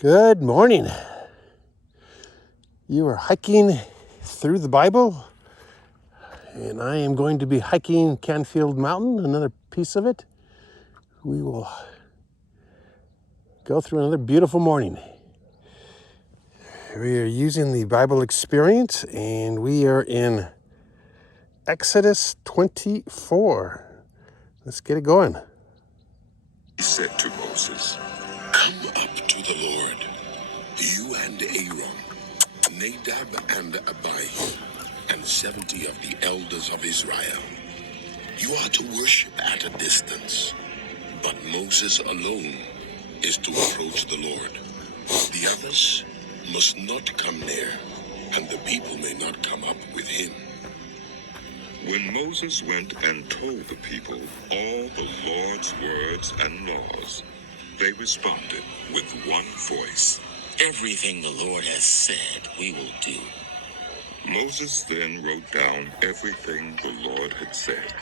Good morning. You are hiking through the Bible, and I am going to be hiking Canfield Mountain, another piece of it. We will go through another beautiful morning. We are using the Bible Experience, and we are in Exodus 24. Let's get it going. He said to Moses, "Come up to the Lord, you and Aaron, Nadab and Abihu, and 70 of the elders of Israel. You are to worship at a distance, but Moses alone is to approach the Lord. The others must not come near, and the people may not come up with him." When Moses went and told the people all the Lord's words and laws, they responded with one voice, "Everything the Lord has said, we will do." Moses then wrote down everything the Lord had said.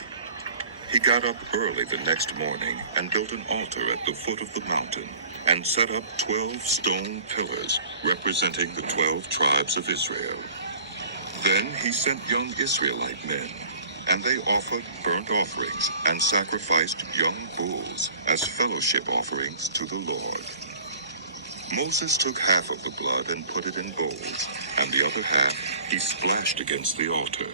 He got up early the next morning and built an altar at the foot of the mountain and set up 12 stone pillars representing the 12 tribes of Israel. Then he sent young Israelite men, and they offered burnt offerings and sacrificed young bulls as fellowship offerings to the Lord. Moses took half of the blood and put it in bowls, and the other half he splashed against the altar.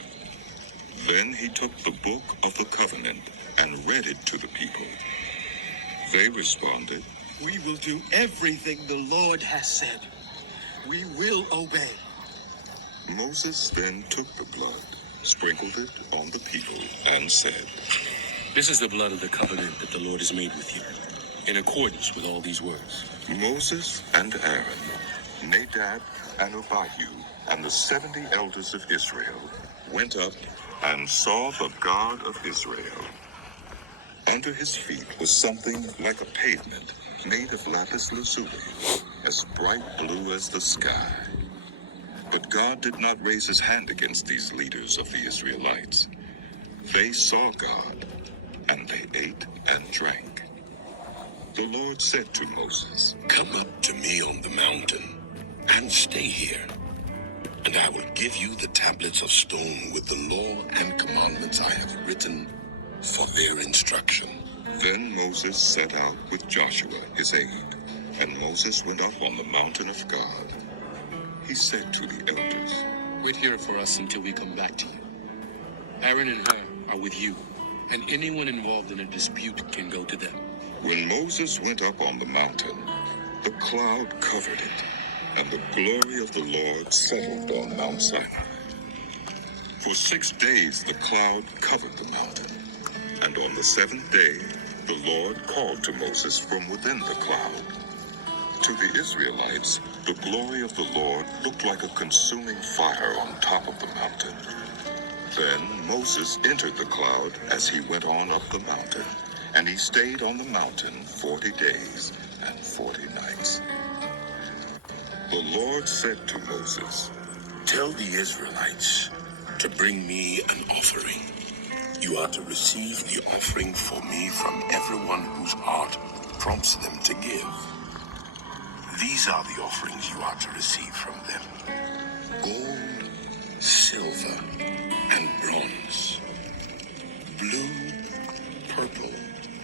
Then he took the book of the covenant and read it to the people. They responded, "We will do everything the Lord has said. We will obey." Moses then took the blood, sprinkled it on the people, and said, "This is the blood of the covenant that the Lord has made with you, in accordance with all these words." Moses and Aaron, Nadab and Abihu, and the 70 elders of Israel went up and saw the God of Israel. Under his feet was something like a pavement made of lapis lazuli, as bright blue as the sky. But God did not raise his hand against these leaders of the Israelites. They saw God, and they ate and drank. The Lord said to Moses, "Come up to me on the mountain and stay here, and I will give you the tablets of stone with the law and commandments I have written for their instruction." Then Moses set out with Joshua his aide, and Moses went up on the mountain of God. He said to the elders, "Wait here for us until we come back to you. Aaron and Hur are with you, and anyone involved in a dispute can go to them." When Moses went up on the mountain, the cloud covered it, and the glory of the Lord settled on Mount Sinai. For 6 days the cloud covered the mountain, and on the 7th day the Lord called to Moses from within the cloud. To the Israelites, the glory of the Lord looked like a consuming fire on top of the mountain. Then Moses entered the cloud as he went on up the mountain, and he stayed on the mountain 40 days and 40 nights. The Lord said to Moses, "Tell the Israelites to bring me an offering. You are to receive the offering for me from everyone whose heart prompts them to give. These are the offerings you are to receive from them: gold, silver, and bronze, blue, purple,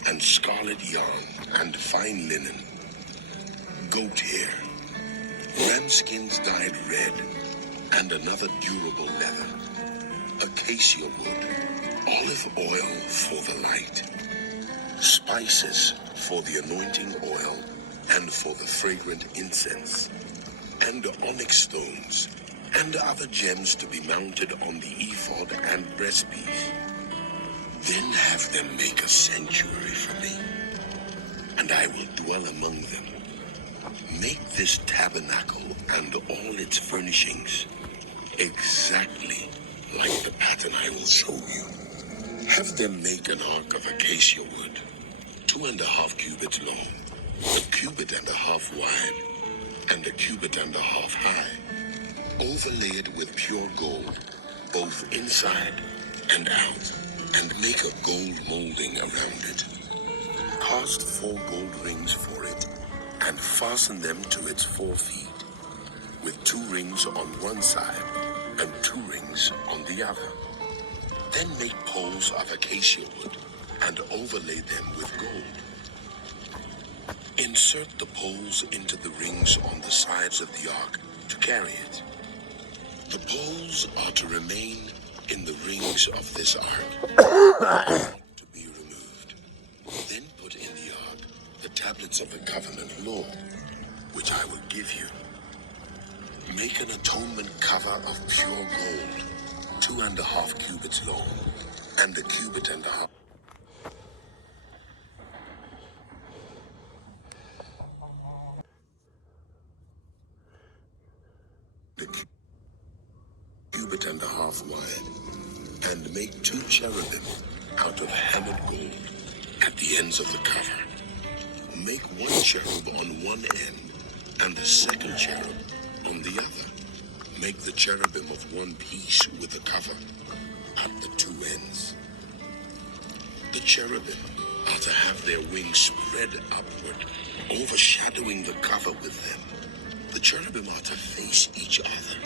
and scarlet yarn, and fine linen, goat hair, ram skins dyed red, and another durable leather, acacia wood, olive oil for the light, spices for the anointing oil and for the fragrant incense, and onyx stones, and other gems to be mounted on the ephod and breastpiece. Then have them make a sanctuary for me, and I will dwell among them. Make this tabernacle and all its furnishings exactly like the pattern I will show you. Have them make an ark of acacia wood, 2.5 cubits long, 1.5 cubits wide, and 1.5 cubits high. Overlay it with pure gold, both inside and out, and make a gold molding around it. Cast 4 gold rings for it, and fasten them to its 4 feet, with 2 rings on one side and 2 rings on the other. Then make poles of acacia wood and overlay them with gold. Insert the poles into the rings on the sides of the ark to carry it. The poles are to remain in the rings of this ark, to be removed. Then put in the ark the tablets of the covenant law, which I will give you. Make an atonement cover of pure gold, 2.5 cubits long, and 1.5 cubits. A 1.5 cubits wide, and make 2 cherubim out of hammered gold at the ends of the cover. Make 1 cherub on one end and the second cherub on the other. Make the cherubim of one piece with the cover at the 2 ends. The cherubim are to have their wings spread upward, overshadowing the cover with them. The cherubim are to face each other,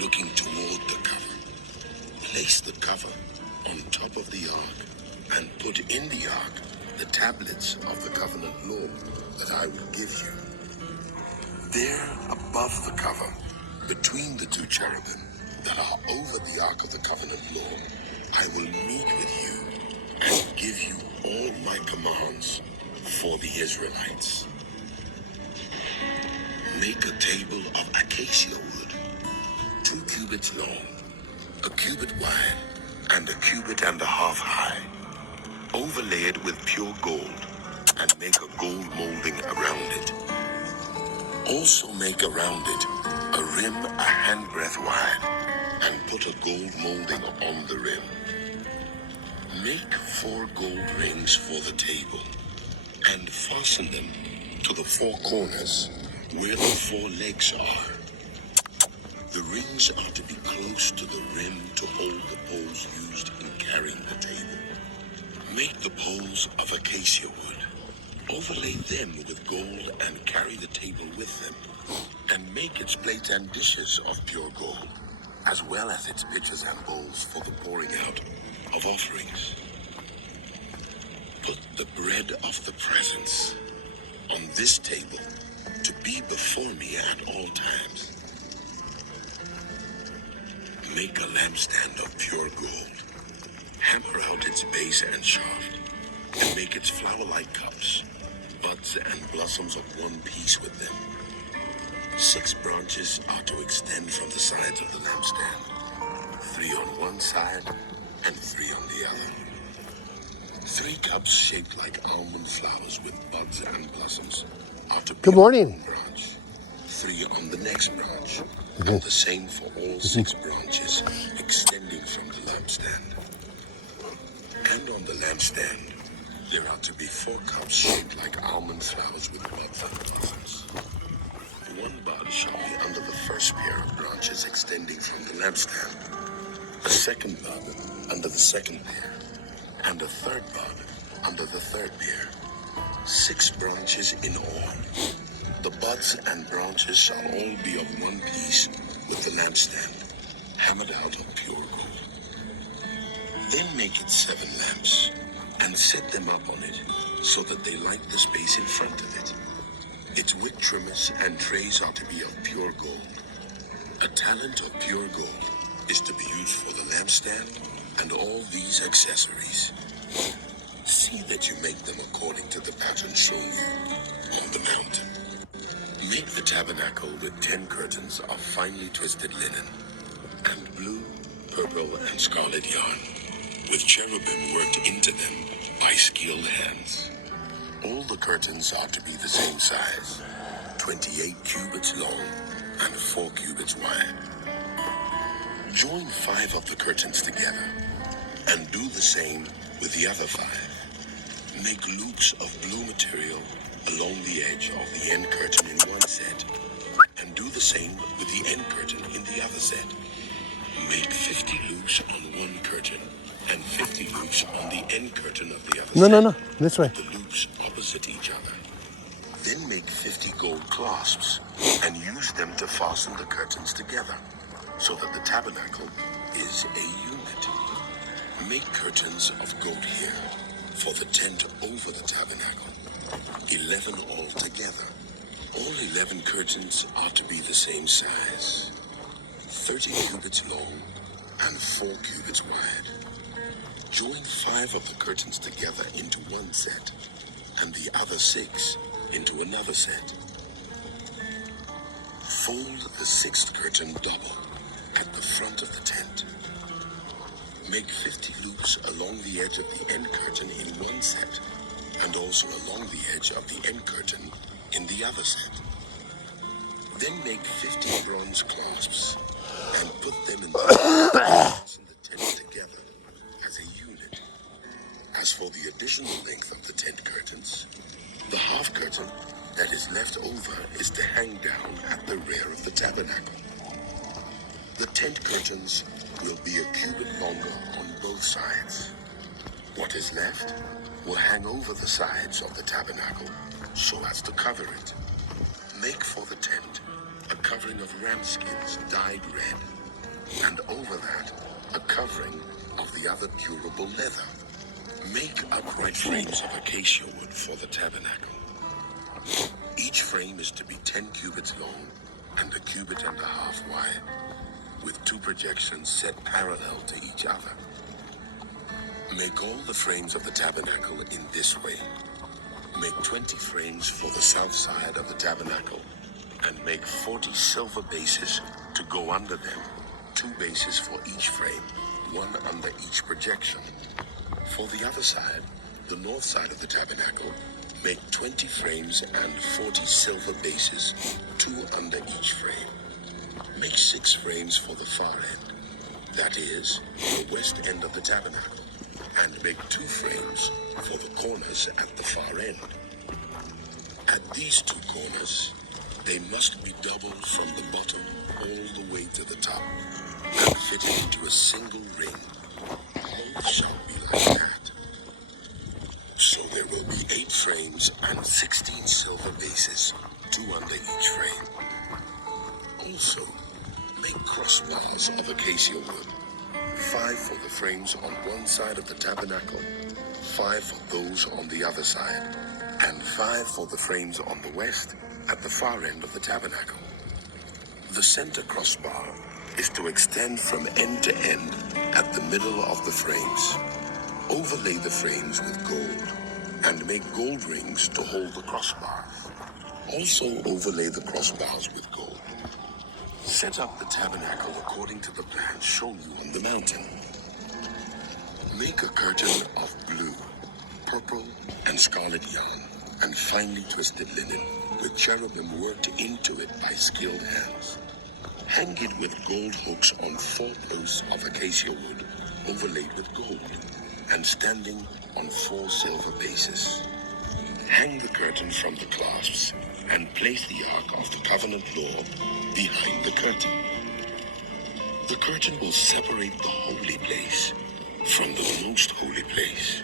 looking toward the cover. Place the cover on top of the ark and put in the ark the tablets of the covenant law that I will give you. There above the cover, between the 2 cherubim that are over the ark of the covenant law, I will meet with you and give you all my commands for the Israelites. Make a table of acacia wood, 2 cubits long, 1 cubit wide, and 1.5 cubits high. Overlay it with pure gold and make a gold molding around it. Also make around it a rim 1 handbreadth wide and put a gold molding on the rim. Make 4 gold rings for the table and fasten them to the 4 corners where the 4 legs are. The rings are to be close to the rim to hold the poles used in carrying the table. Make the poles of acacia wood. Overlay them with gold and carry the table with them. And make its plates and dishes of pure gold, as well as its pitchers and bowls for the pouring out of offerings. Put the bread of the presence on this table to be before me at all times. Make a lampstand of pure gold. Hammer out its base and shaft, and make its flower-like cups, buds and blossoms of one piece with them. 6 branches are to extend from the sides of the lampstand, 3 on one side and 3 on the other. 3 cups shaped like almond flowers with buds and blossoms are to be Good morning. on one branch, 3 on the next branch, and the same for all 6 branches extending from the lampstand. And on the lampstand, there are to be 4 cups shaped like almond flowers with buds and blossoms. 1 bud shall be under the first pair of branches extending from the lampstand, a 2nd bud under the 2nd pair, and a 3rd bud under the 3rd pair. 6 branches in all. The buds and branches shall all be of one piece with the lampstand, hammered out of pure gold. Then make it 7 lamps, and set them up on it, so that they light the space in front of it. Its wick trimmers and trays are to be of pure gold. A talent of pure gold is to be used for the lampstand and all these accessories. See that you make them according to the pattern shown you on the mountain. Make the tabernacle with 10 curtains of finely twisted linen, and blue, purple, and scarlet yarn, with cherubim worked into them by skilled hands. All the curtains are to be the same size, 28 cubits long and 4 cubits wide. Join 5 of the curtains together, and do the same with the other 5. Make loops of blue material along the edge of the end curtain in one set, and do the same with the end curtain in the other set. Make 50 loops on one curtain, and 50 loops on the end curtain of the other set. No, this way. The loops opposite each other. Then make 50 clasps and use them to fasten the curtains together, so that the tabernacle is a unit. Make curtains of goat hair for the tent over the tabernacle, 11 altogether. All 11 curtains are to be the same size, 30 cubits long and 4 cubits wide. Join 5 of the curtains together into one set, and the other 6 into another set. Fold the 6th curtain double at the front of the tent. Make 50 loops along the edge of the end curtain in one set, and also along the edge of the end curtain in the other set. Then make 50 bronze clasps and put them in the tent together as a unit. As for the additional length of the tent curtains, the half curtain that is left over is to hang down at the rear of the tabernacle. The tent curtains will be a cubit longer on both sides. What is left will hang over the sides of the tabernacle so as to cover it. Make for the tent a covering of ram skins dyed red, and over that a covering of the other durable leather. Make upright frames of acacia wood for the tabernacle. Each frame is to be 10 cubits long and a cubit and a half wide, with 2 projections set parallel to each other. Make all the frames of the tabernacle in this way. Make 20 frames for the south side of the tabernacle, and make 40 silver bases to go under them, 2 bases for each frame, 1 under each projection. For the other side, the north side of the tabernacle, make 20 frames and 40 silver bases, 2 under each frame. Make 6 frames for the far end, that is, the west end of the tabernacle, and make 2 frames for the corners at the far end. At these 2 corners, they must be doubled from the bottom all the way to the top, and fitted into a single ring. Both shall be like that. So there will be 8 frames and 16 silver bases, 2 under each frame. Also, make crossbars of acacia wood, 5 for the frames on one side of the tabernacle, 5 for those on the other side, and 5 for the frames on the west at the far end of the tabernacle. The center crossbar is to extend from end to end at the middle of the frames. Overlay the frames with gold, and make gold rings to hold the crossbars. Also overlay the crossbars with gold. Set up the tabernacle according to the plan shown you on the mountain. Make a curtain of blue, purple, and scarlet yarn, and finely twisted linen, with cherubim worked into it by skilled hands. Hang it with gold hooks on 4 posts of acacia wood, overlaid with gold, and standing on 4 silver bases. Hang the curtain from the clasps, and place the Ark of the Covenant Law behind the curtain. The curtain will separate the holy place from the most holy place.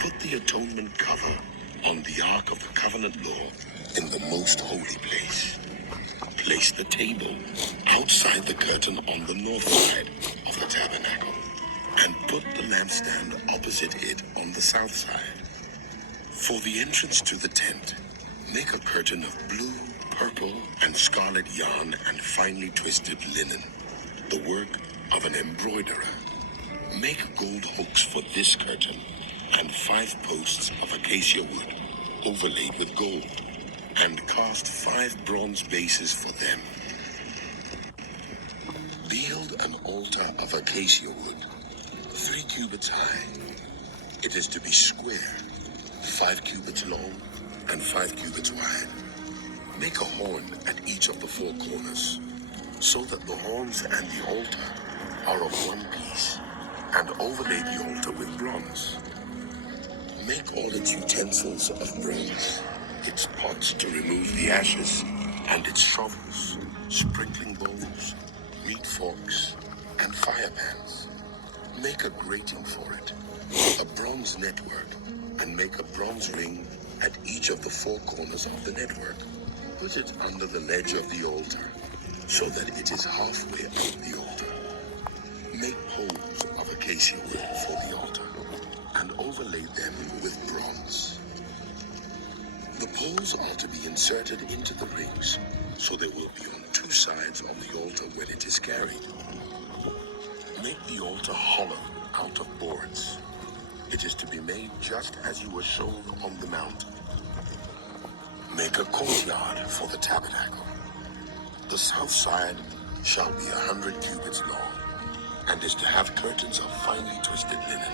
Put the atonement cover on the Ark of the Covenant Law in the most holy place. Place the table outside the curtain on the north side of the tabernacle, and put the lampstand opposite it on the south side. For the entrance to the tent, make a curtain of blue, purple, and scarlet yarn and finely twisted linen, the work of an embroiderer. Make gold hooks for this curtain, and 5 posts of acacia wood, overlaid with gold, and cast 5 bronze bases for them. Build an altar of acacia wood, 3 cubits high. It is to be square, 5 cubits long, and 5 cubits wide. Make a horn at each of the 4 corners, so that the horns and the altar are of one piece, and overlay the altar with bronze. Make all its utensils of bronze, its pots to remove the ashes, and its shovels, sprinkling bowls, meat forks, and fire pans. Make a grating for it, a bronze network, and make a bronze ring at each of the 4 corners of the network. Put it under the ledge of the altar, so that it is halfway up the altar. Make poles of acacia wood for the altar, and overlay them with bronze. The poles are to be inserted into the rings, so they will be on two sides of the altar when it is carried. Make the altar hollow out of boards. It is to be made just as you were shown on the mountain. Make a courtyard for the tabernacle. The south side shall be 100 cubits long, and is to have curtains of finely twisted linen,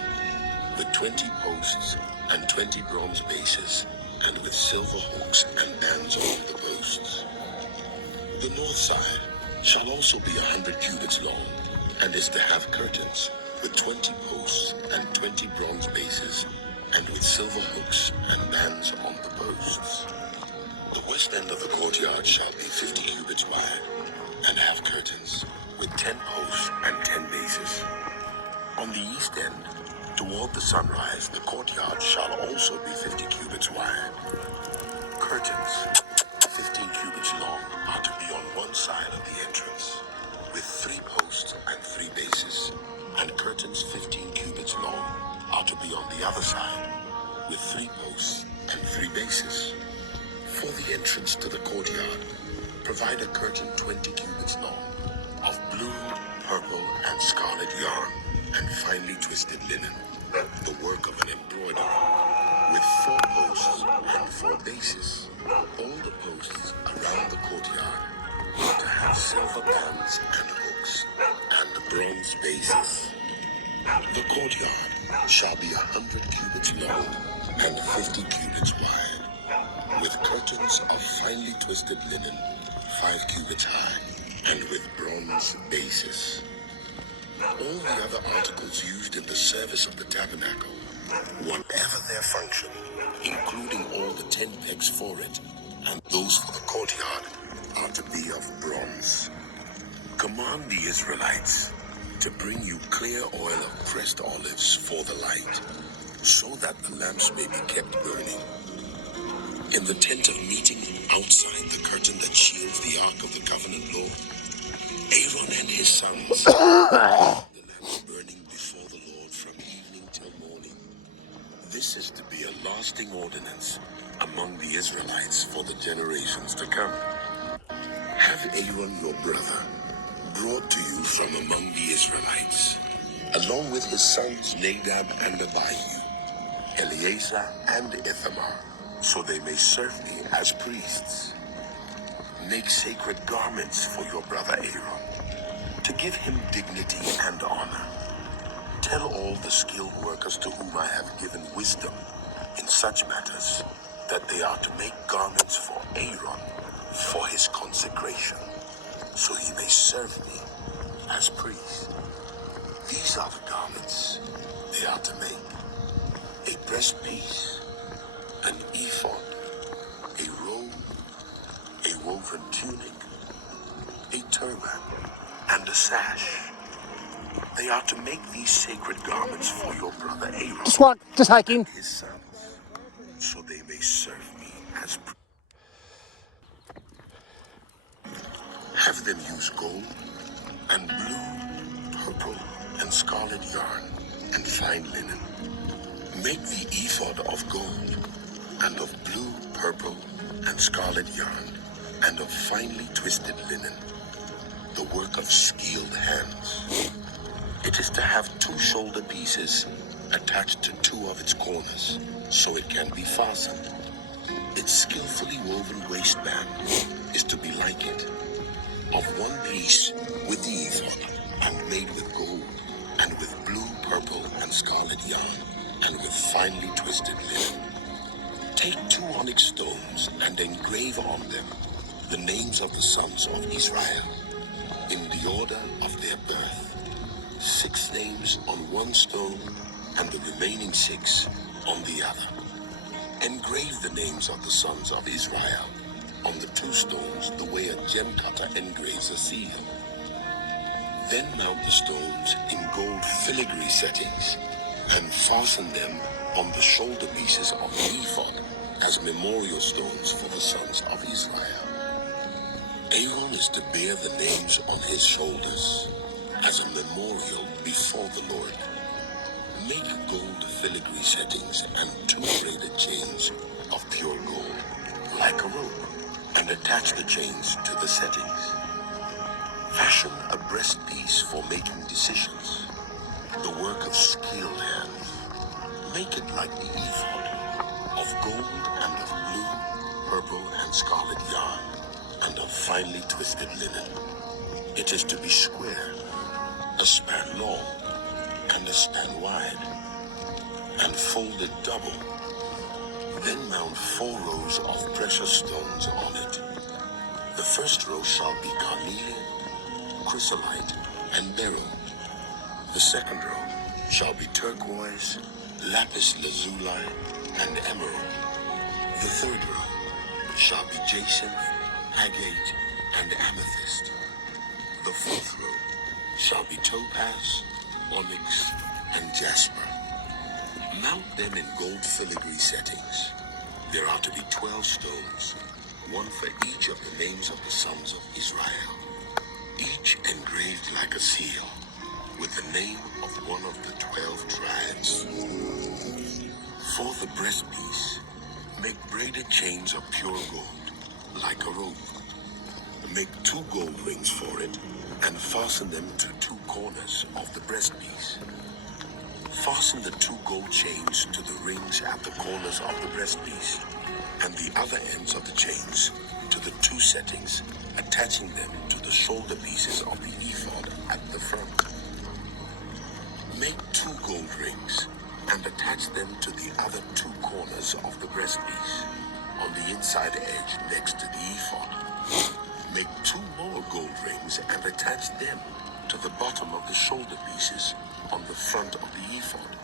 with 20 posts and 20 bronze bases, and with silver hooks and bands on the posts. The north side shall also be 100 cubits long, and is to have curtains with 20 posts and 20 bronze bases, and with silver hooks and bands on the posts. The west end of the courtyard shall be 50 cubits wide, and have curtains with 10 posts and 10 bases. On the east end, toward the sunrise, the courtyard shall also be 50 cubits wide. Curtains, 15 cubits long, are to be on one side of the entrance, with 3 posts and 3 bases, and curtains 15 cubits long are to be on the other side, with 3 posts and 3 bases. For the entrance to the courtyard, provide a curtain 20 cubits long, of blue, purple, and scarlet yarn, and finely twisted linen, the work of an embroiderer, with 4 posts and 4 bases. All the posts around the courtyard are to have silver bands and hooks, and bronze bases. The courtyard shall be 100 cubits long, and 50 cubits wide, with curtains of finely twisted linen, 5 cubits high, and with bronze bases. All the other articles used in the service of the tabernacle, whatever their function, including all the 10 pegs for it, and those for the courtyard, are to be of bronze. Command the Israelites to bring you clear oil of pressed olives for the light, so that the lamps may be kept burning. In the tent of meeting, outside the curtain that shields the ark of the covenant law, Aaron and his sons, the lamps burning before the Lord from evening till morning. This is to be a lasting ordinance among the Israelites for the generations to come. Have Aaron your brother brought to you from among the Israelites, along with his sons Nadab and Abihu, Eleazar and Ithamar, so they may serve me as priests. Make sacred garments for your brother Aaron, to give him dignity and honor. Tell all the skilled workers to whom I have given wisdom in such matters, that they are to make garments for Aaron for his consecration, so he may serve me as priest. These are the garments they are to make: a breastpiece, an ephod, a robe, a woven tunic, a turban, and a sash. They are to make these sacred garments for your brother Aaron, Just hiking. and his sons, so they may serve me as priest. Have them use gold and blue, purple, and scarlet yarn, and fine linen. Make the ephod of gold, and of blue, purple, and scarlet yarn, and of finely twisted linen, the work of skilled hands. It is to have 2 shoulder pieces attached to 2 of its corners, so it can be fastened. Its skillfully woven waistband is to be like it, of 1 piece with the ephod, and made with gold, and with blue, purple, and scarlet yarn, and with finely twisted linen. Take 2 onyx stones and engrave on them the names of the sons of Israel, in the order of their birth. 6 names on 1 stone, and the remaining 6 on the other. Engrave the names of the sons of Israel on the 2 stones, the way a gem cutter engraves a seal. Then mount the stones in gold filigree settings, and fasten them on the shoulder pieces of the ephod as memorial stones for the sons of Israel. Aaron is to bear the names on his shoulders as a memorial before the Lord. Make gold filigree settings and 2 braided chains of pure gold, like a rope, and attach the chains to the settings. Fashion a breastpiece for making decisions, the work of skilled hands. Make it like the ephod, of gold and of blue, purple, and scarlet yarn, and of finely twisted linen. It is to be square, a span long, and a span wide, and folded double. Then mount 4 rows of precious stones on it. The first row shall be carnelian, chrysolite, and beryl. The second row shall be turquoise, lapis lazuli, and emerald. The third row shall be jacinth, agate, and amethyst. The fourth row shall be topaz, onyx, and jasper. Mount them in gold filigree settings. There are to be 12 stones, 1 for each of the names of the sons of Israel, each engraved like a seal, with the name of one of the 12 tribes. For the breastpiece, make braided chains of pure gold, like a rope. Make 2 gold rings for it, and fasten them to 2 corners of the breastpiece. Fasten the 2 gold chains to the rings at the corners of the breastpiece, and the other ends of the chains to the 2 settings, attaching them to the shoulder pieces of the ephod at the front. Make 2 gold rings, and attach them to the other 2 corners of the breastpiece, on the inside edge next to the ephod. Make 2 more gold rings, and attach them to the bottom of the shoulder pieces on the front of the ephod,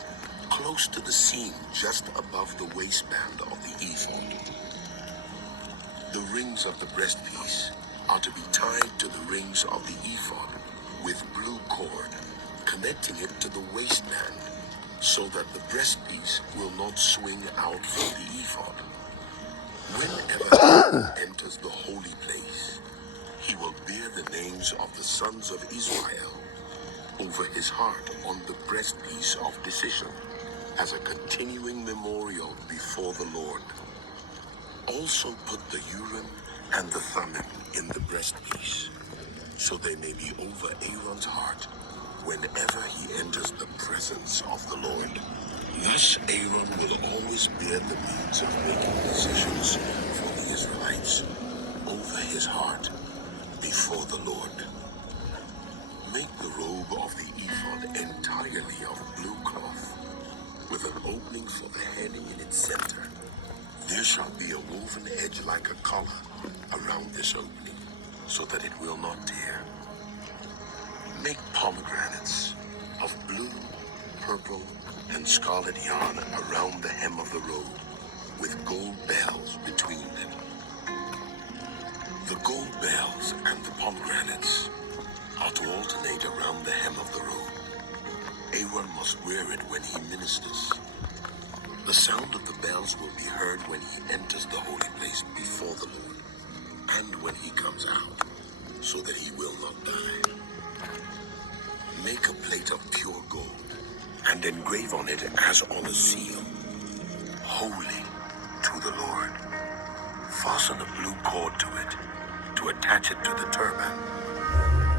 close to the seam just above the waistband of the ephod. The rings of the breastpiece are to be tied to the rings of the ephod with blue cord, connecting it to the waistband, so that the breastpiece will not swing out from the ephod. Whenever Aaron enters the holy place, he will bear the names of the sons of Israel over his heart on the breastpiece of decision, as a continuing memorial before the Lord. Also put the Urim and the Thummim in the breastpiece, so they may be over Aaron's heart whenever he enters the presence of the Lord. Thus Aaron will always bear the means of making decisions for the Israelites over his heart before the Lord. Make the robe of the ephod entirely of blue cloth, with an opening for the heading in its center. There shall be a woven edge like a collar around this opening, so that it will not tear. Make pomegranates of blue, purple, and scarlet yarn around the hem of the robe, with gold bells between them. The gold bells and the pomegranates are to alternate around the hem of the robe. Aaron must wear it when he ministers. The sound of the bells will be heard when he enters the holy place before the Lord, and when he comes out, so that he will not die. Make a plate of pure gold, and engrave on it as on a seal, holy to the Lord. Fasten a blue cord to it, to attach it to the turban.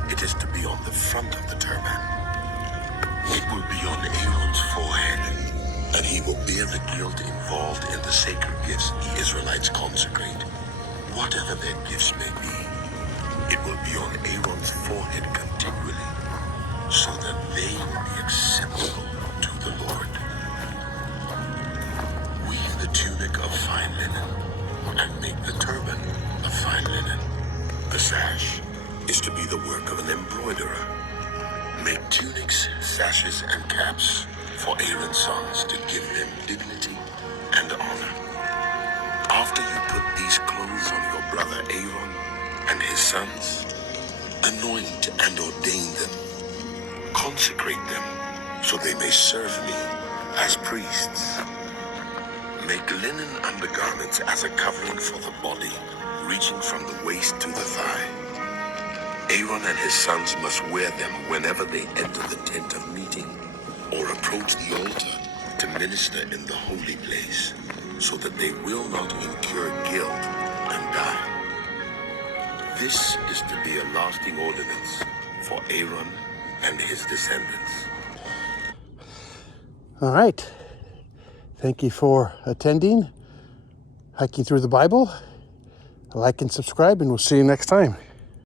It is to be on the front of the turban. It will be on Aaron's forehead, and he will bear the guilt involved in the sacred gifts the Israelites consecrate, whatever their gifts may be. It will be on Aaron's forehead continually, so that they will be acceptable to the Lord. Weave the tunic of fine linen, and make the turban of fine linen. The sash is to be the work of an embroiderer. Make tunics, sashes, and caps for Aaron's sons to give them dignity and honor. After you put these clothes on your brother Aaron and his sons, anoint and ordain them. Consecrate them so they may serve me as priests. Make linen undergarments as a covering for the body, reaching from the waist to the thigh. Aaron and his sons must wear them whenever they enter the tent of meeting or approach the altar to minister in the holy place, so that they will not incur guilt and die. This is to be a lasting ordinance for Aaron and his descendants. All right. Thank you for attending Hiking Through the Bible. Like and subscribe, and we'll see you next time.